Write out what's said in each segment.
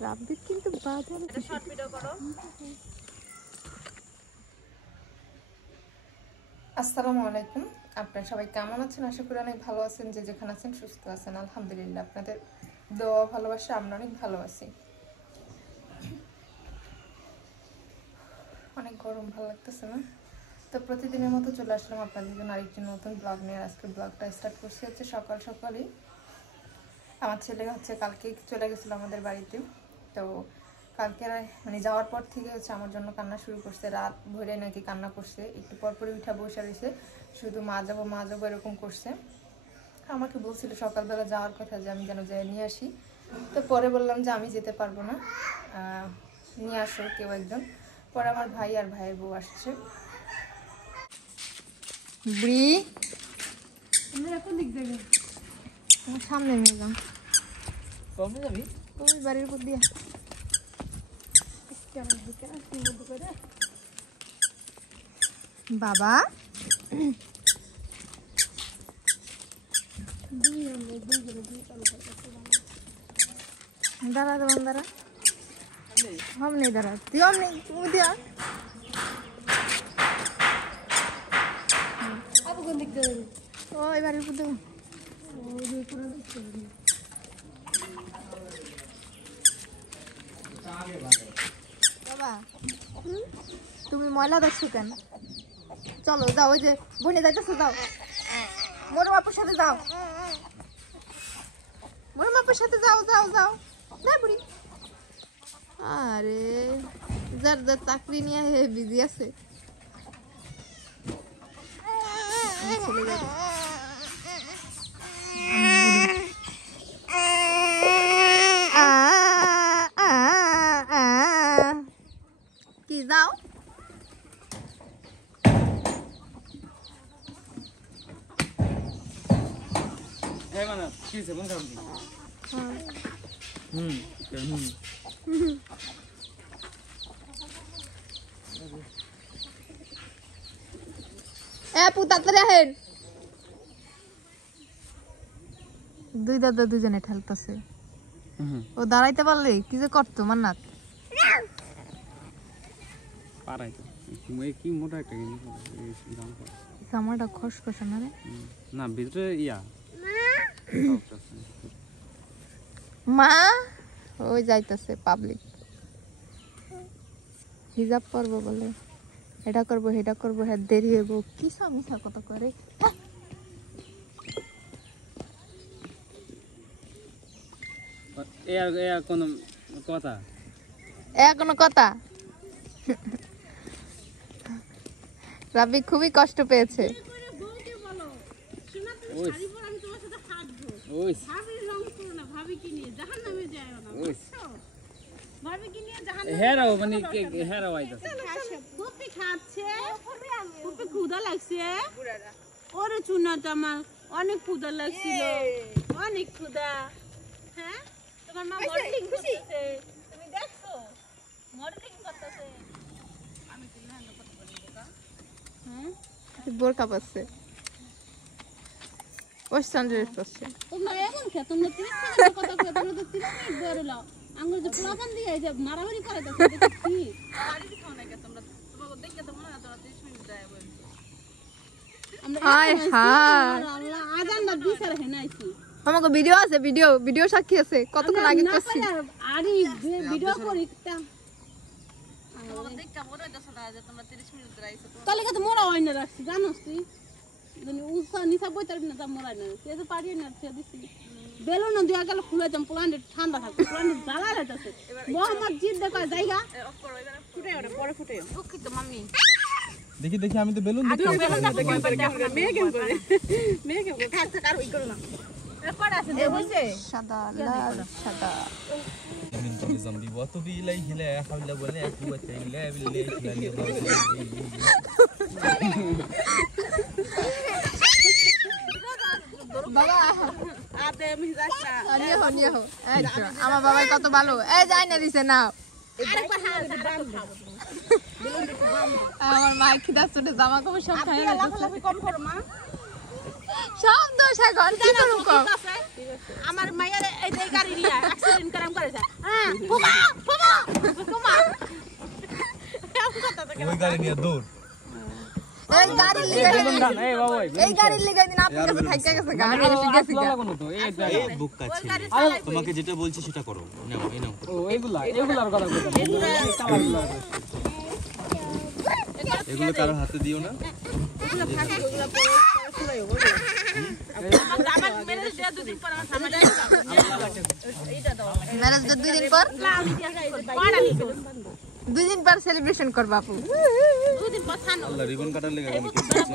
রাব্বিক কিন্তু বাজারে এটা শর্ট ভিডিও করো। আসসালামু আলাইকুম, আপনারা সবাই কেমন আছেন? আশা করি অনেক ভালো আছেন, যে যেখানে আছেন সুস্থ আছেন। আলহামদুলিল্লাহ, আপনাদের দোয়া ভালোবাসা আমরা অনেক ভালো আছি। অনেক গরম, ভালো লাগতেছে না? তো প্রতিদিনের মতো চলে আসলাম আপনাদের জন্য আরেকটি নতুন ব্লগ নিয়ে। আজকে ব্লগটা স্টার্ট করছি হচ্ছে সকাল সকালই। আমার ছেলে হচ্ছে কালকে চলে গেছিলো আমাদের বাড়িতে। তো কালকে মানে যাওয়ার পর থেকে হচ্ছে আমার জন্য কান্না শুরু করছে, রাত ভরে নাকি কান্না করছে, একটু পরপরে উঠা বসে রয়েছে, শুধু মা যাবো এরকম করছে। আমাকে বলছিল সকালবেলা যাওয়ার কথা, যে আমি যেন যাই নিয়ে আসি। তো পরে বললাম যে আমি যেতে পারবো না, নিয়ে আসো কেউ একজন। পরে আমার ভাই আর ভাইয়ের বউ আসছে। সামনে নিয়ে যাও, ওই বাড়ির উপর দিয়ে। বাবা দাঁড়া দাঁড়া, हम नहीं दाঁড়া, তুই हम नहीं तू दिया। अब कौन दिख गया? ओ ये बारे में तो বাবা তুমি ময়লা দেখছো কেন? চলো যাও, ওই যে বনে যাইতেছো, যাও মোর বাপুর সাথে যাও, মোর বাপুর সাথে যাও যাও যাও না বুড়ি। আরে যার যার চাকরি নিয়ে হে বিজি আছে। চলে যাবে কি যাও দুই দাদা দুজনে ঠেলতেছে। ও দাঁড়াইতে পারলে কি যে করতো মান্নাত। জামাটা খসখসে না রে? না ভিতরে ইয়া মা ওই যাইতেছে পাবলিক, হিজাব করবো বলে, এটা করবো সেটা করবো, হ্যাঁ দেরি হইব, কি মিশা কথা করে। কোনো কথা কোনো কথা রাবি খুবই কষ্ট পেয়েছে। ওরে চুনাটা আমার অনেক ক্ষুধা লাগছিল, অনেক ক্ষুধা। হ্যাঁ তোমার মা মডেলিং করতেছে, তুমি দেখছো মডেলিং করতেছে। আমি কি লেহেঙ্গা পরতে পারি বোকা? হ্যাঁ বোরকা পরছে, ওয়েস্টার্ন ড্রেস পরছে। তোমরা এখন কে তোমরা 30 সেকেন্ডের কথা কই, তোমরা তো 30 মিনিট ধরে লাও আঙ্গুল যে পোলাপান দিয়ে এই যে মারামারি করে দেখো দেখি গাড়ি দিখাও না কে তোমরা, তোমাকে দেখে তো মনে হয় তোমরা 30 মিনিট যায় বল। আমরা হায় হায় আল্লাহ আজানটা দিছার হেনাইছি। আমাকে ভিডিও আছে, ভিডিও সাক্ষী আছে, কতক্ষণ আগে করছি। আরে ভিডিও করি তা তোমাকে দেখতে মনে হইতাছে না যে তোমরা 30 মিনিট ধরে আইছো। তাহলে কত মোরা হয় না রাখছি জানোস তুই, জানি উসা নিসা বইতার না তা মোরা না তে তো পারি না তে দিছি বেলুন দিয়া গেল খুলে যাম, প্লান্ট ঠান্ডা থাকবে, প্লান্ট জ্বালা যাইতাছে। মোহাম্মদ জিদ দেখা জায়গা অফ করো, এবারে ফুটে ওরে পরে ফুটে দুঃখিত মাম্মি। দেখি দেখি আমি তো বেলুন দেখি, বেলুন দেখো মেয়ে গেম করে থাক থাক আর ওই করো না। রেকর্ড আছে দে হইছে সাদা লাল সাদা من ذنبي وتوبي إليه لا حول ولا قوة إلا بالله العلي العظيم. বাবা আতে আমি যাচ্ছি নিয়ে হো আমার বাবাই কত ভালো, এই যাই না দিছে না আরেকবার হাত খাবো বেলুন দেখো বাম আমার মা খিদা চটে জামা কাপড় সব খাই না। লাফালাফি কম করো মা, সব দোষ এখন কি করব কম। আমার মায়ের এই গাড়ি নিয়ে অ্যাক্সিডেন্ট করেছে। হ্যাঁ বাবা গাড়ি নিয়ে দৌড় এই গাড়ি লিগাই দিন আপনার কাছে থাইকা গেছে গাড়ি এসে গেছে এই বুক কাছে তোমাকে যেটা বলছি সেটা করো নাও এই নাও ও এগুলার কথা বলতে এগুলো কারো হাতে দিও না ম্যারেজ ডে 2 দিন পর 2 দিন পর সেলিব্রেশন কর বাপু 2 দিন পর থানো আল্লাহ রিবন কাটার লাগা আমি কিছু বাপ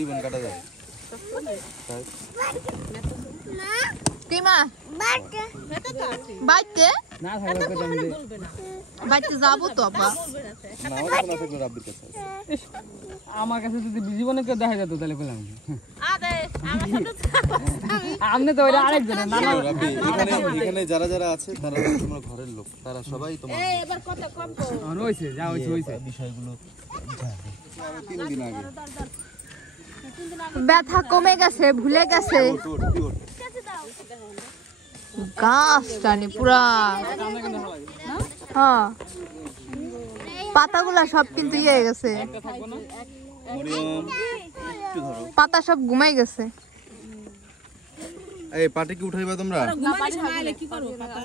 রিবন কাটা যায় কিমা বাইতে না থাকলে তো জানি বাইতে যাব তো আপা নাও না থাকলে রাব্বির কাছে আমার কাছে যদি জীবনে কেউ দেখা যেত তাহলে কইলাম আরে আমার সাথে আপনি তো ওইটা আরেকজন না না রাব্বি এখানে যারা যারা আছে তারা তোমার ঘরের লোক তারা সবাই তোমার এই এবার কত কম কর হইছে যা হইছে বিষয়গুলো 3 দিন আগে ব্যথা কমে গেছে ভুলে গেছে গাছ টানি পুরা হ্যাঁ পাতাগুলা সব কিন্তু ইয়ে হয়ে গেছে মরিয়ম একটু ধরো পাতা সব ঘুমাই গেছে এই পাটি কি উঠাইবা তোমরা না পানি মাইলে কি করব পাতা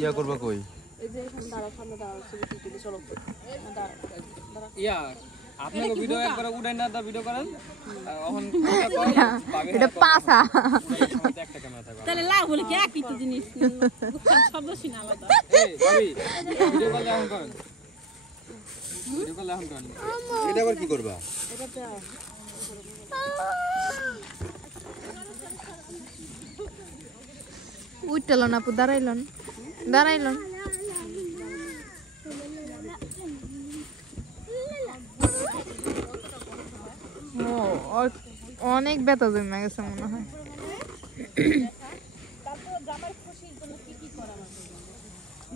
ইয়া করবা কই এই যে দাঁড়া সামনে দাঁড়া ছবি চলো ইয়া আপনাকে ভিডিও একবার উঠাই না দা ভিডিও করেন এখন এটা পাছা একটা ক্যামেরা থাকবে তাহলে লাভ হলো কি একই তো জিনিস শব্দ শুনে আলাদা এই ভাবি ভিডিও কল এখন করেন ভিডিও কল এখন করেন এটা আবার কি করবা উঠলো না আপু দাঁড়াইলন অনেক ব্যথা জমে গেছে মনে হয়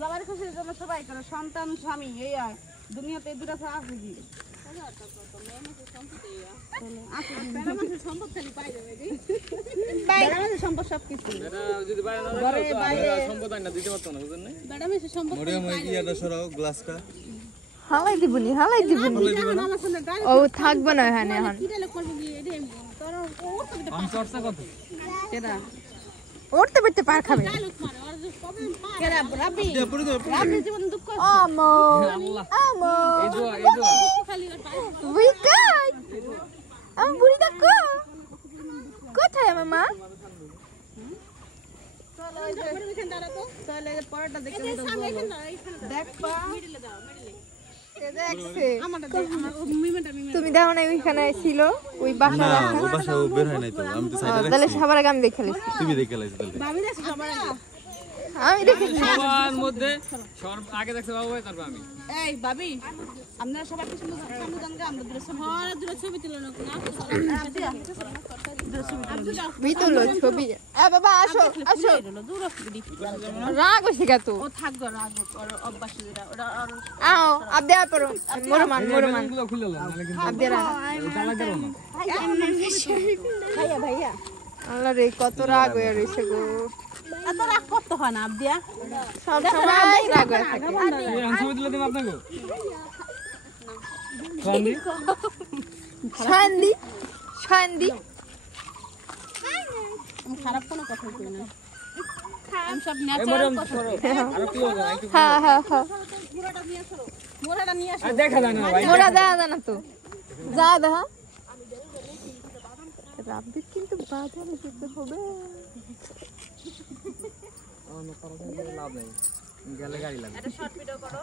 জামাই খুশির জন্য সবাই করে সন্তান স্বামী এই আর দুনিয়াতে দুটা ছাড়া আছে কি সম্পদ সব কিছু এটা যদি বাইরে না যায় সম্পদ না দিতে পারতো না বুঝেন না মরিয়ম ওই ইয়াটা সরাও গ্লাসটা হালাই দিবনি ও থাকবে না এখানে এখন আমি চর্চা কত উঠতে পেতে পার খাবে আমো এই দোয়া উইকাই আম বুড়িটা কোথায় আমার মা তুমি দেখো না ওইখানে ছিল ওই বাসা না ও বাসা ও বের হয় নাই তো আমি তো সাইডে তাহলে রাখছি সবার আগে আমি দেখে লিখছি তুমি দেখে লাইছ তাহলে আমি দেখেছি সবার মধ্যে সবার আগে দেখছে বাবু ভাই তারপর আমি এই ভাবি আপনারা সবাই কি সুন্দর সামনে জানগা আমরা দূরে ছবি তুলে না ভিতর ছবি বাবা আসো দূর রাগ হইছে গা তো ও থাকবে রাগ ওর অভ্যাস যেটা ওটা আও আবে পড়ো মোরমান গুলো খুলে দাও নালে কিন্তু আবে রা জানা গেল না ভাইয়া আল্লাহ রে কত রাগ হয়ে রইছে গো এত রাগ করতে হয় না আবদিয়া সব সময় রাগ হয়ে থাকে এই ছবি তুলে দিম আপনাকে শান্তি আমি খারাপ কোনো কথা কই না আমি সব এই ন্যাচারাল মরম কথা সরো আর কি হবে একটু হ্যাঁ মোরাটা নিয়ে আসো আর দেখা যায় না ভাই মোরা দেখা যায় না তো যা দেখা রাব্বির কিন্তু বাধা দিতে হবে লাভ নাই গেলে গাড়ি লাগবে একটা শর্ট ভিডিও করো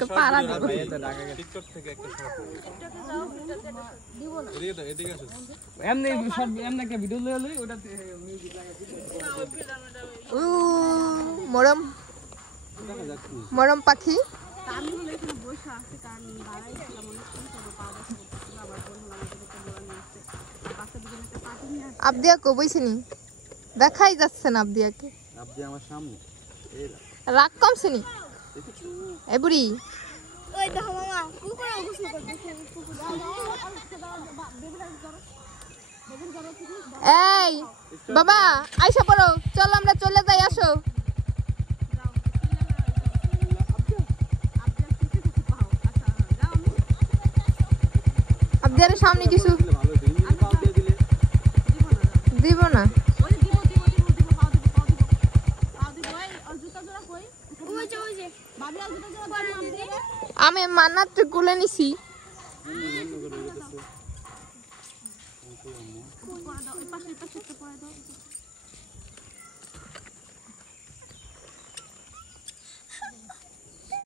তো পারা দেব ভাই এটা ঢাকা গেছে টিকটক থেকে একটা শর্ট টিকটকে যাও ভিডিওতে দিব না এদিকে আসো এমনি শর্ট এমনি একটা ভিডিও লই লই ওটা মিউজিক লাগাই মরম পাখি আমি হলো এখানে বসে আছি কারণ দাঁড়াইছিলাম অনুষ্ঠান করবো পাওয়া যাচ্ছে আবার বললাম আমাদের একটা বড় নিয়ে আসছে বাচ্চা দুজন একটা পার্টি নিয়ে আসছে আবদিয়া কো বইছিনি দেখাই যাচ্ছে না আবদিয়াকে আপনি আমার সামনে এই রাগ কমছেনি এ বুড়ি ওই দেখো মামা কুকুর গোসল করতেছে এই বাবা আইসা পড়ো চল আমরা চলে যাই আসো দেন সামনে কিছু ভালো দিন পাও দিয়ে দিলে দিব না। ওই দিব দিব দিব দিব পাও দিব পাও দিব পাও দিব ওই আর জুতা জোড়া কই ওই যে ভাবি আর জুতা জোড়া দাও দিদি আমি মান্নাত গুলে নিছি। পরে দাও এই পাশে একটু পরে দাও